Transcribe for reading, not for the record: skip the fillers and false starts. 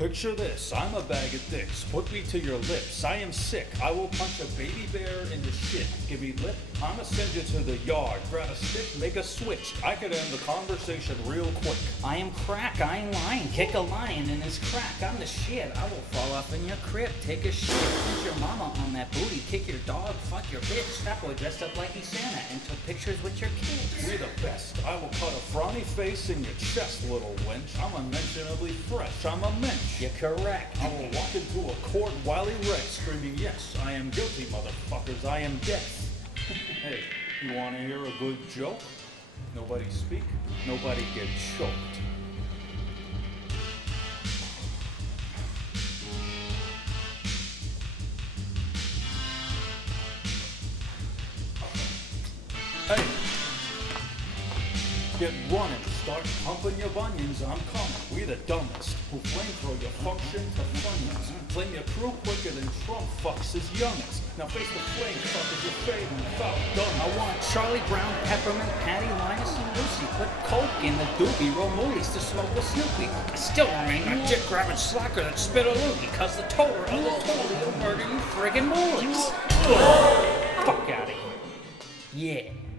Picture this, I'm a bag of dicks. Put me to your lips. I am sick. I will punch a baby bear in the shit. Give me lip. I'ma send you to the yard. Grab a stick, make a switch. I could end the conversation real quick. I am crack, I ain't lying. Kick a lion in his crack. I'm the shit. I will fall off in your crib. Take a shit. Punch your mama on that booty. Kick your dog. Fuck your bitch. That boy dressed up like he's Santa and took pictures with your kids. We the best. I will cut a frowny face in your chest, little wench. I'm unmentionably fresh. I'm a mensch. You're correct. I will walk into a court while erect, screaming, yes, I am guilty, motherfuckers, I am death. Hey, you wanna hear a good joke? Nobody speak, nobody get choked. Hey, get running, start pumping your bunions, I'm coming. We the dumbest, who flamethrow your function to funyuns. Flame your crew quicker than Trump fucks his youngest. Now face the flame, fuckers, you're fading without done. I want Charlie Brown, Peppermint, Patty, Linus, and Lucy. Put coke in the doobie, roll moolies to smoke with Snoopy. I still remain a dick-grabbing slacker that spit a loogie, cause the toter of the totally will murder you friggin' moolies. Fuck out of here. Yeah.